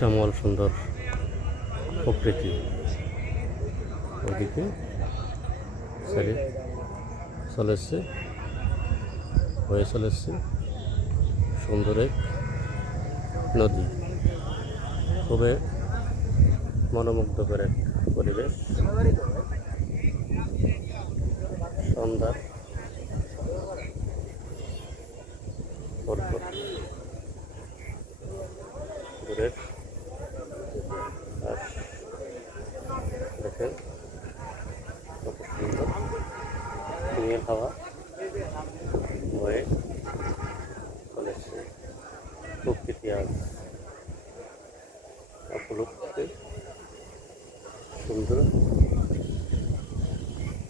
শ্যামল সুন্দর প্রকৃতি। ওদিকে সারি চলেছে, হয়ে চলেছে সুন্দর এক নদী। খুবই মনোমুগ্ধকর এক পরিবেশ। সন্ধ্যার পরপর দূরের আকাশ দেখেন কত সুন্দর। নীল হাওয়া হয়ে চলেছে। প্রকৃতি আজ অপলক্ষে সুন্দর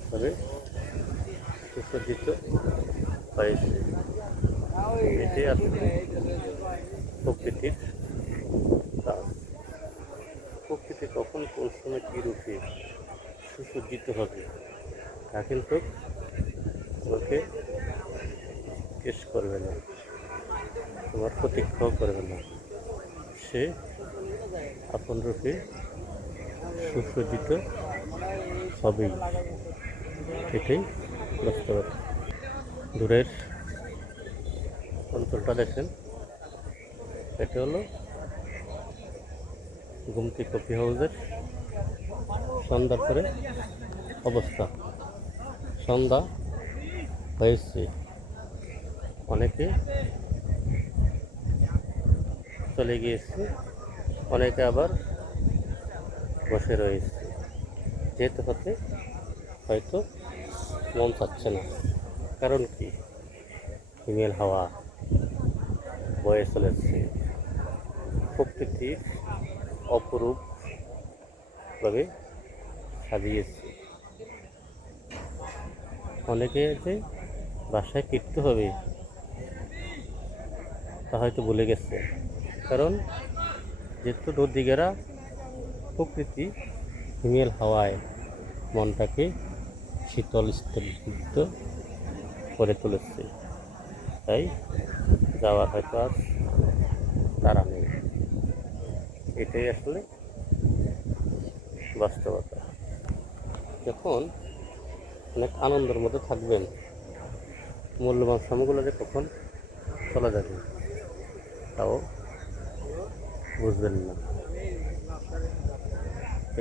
ভাবে সুসজ্জিত হয়েছে। এটি আসলে প্রকৃতির কাজ। প্রকৃতি কখন কোন সময় কী রূপে সুসজ্জিত হবে তা কিন্তু তোমাকে জিজ্ঞেস করবে না, তোমার প্রতীক্ষাও করবে না। সে আপন রূপে সুসজ্জিত হবেই। এটাই বাস্তবতা। দূরের অঞ্চলটা দেখেন, এটা হলো গুমতি কফি হাউসের সন্ধ্যার পরে অবস্থা। সন্ধ্যা হয়েছে, অনেকে চলে গিয়েছে, অনেকে আবার বসে রয়েছে। যেতে হতে হয়তো মন চাচ্ছে না, কারণ কি হিমেল হাওয়া বয়ে চলেছে। প্রকৃতির অপরূপভাবে সাজিয়েছে। অনেকে যে বাসায় ফিরতে হবে তা হয়তো ভুলে গেছে, কারণ যেহেতু নদীগেরা প্রকৃতি হিমেল হাওয়ায় মনটাকে শীতল স্তব্ধ করে তুলেছে। তাই যাওয়ার হয়তো আজ তারা নেই। এটাই আসলে বাস্তবতা। যখন অনেক আনন্দের মধ্যে থাকবেন, মূল্যবান সময়গুলো যে কখন চলে যাবে তাও বুঝবেন না।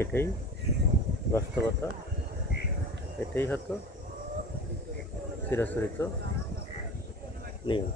এটাই বাস্তবতা, এটাই হয়তো চিরাচরিত নিয়ম।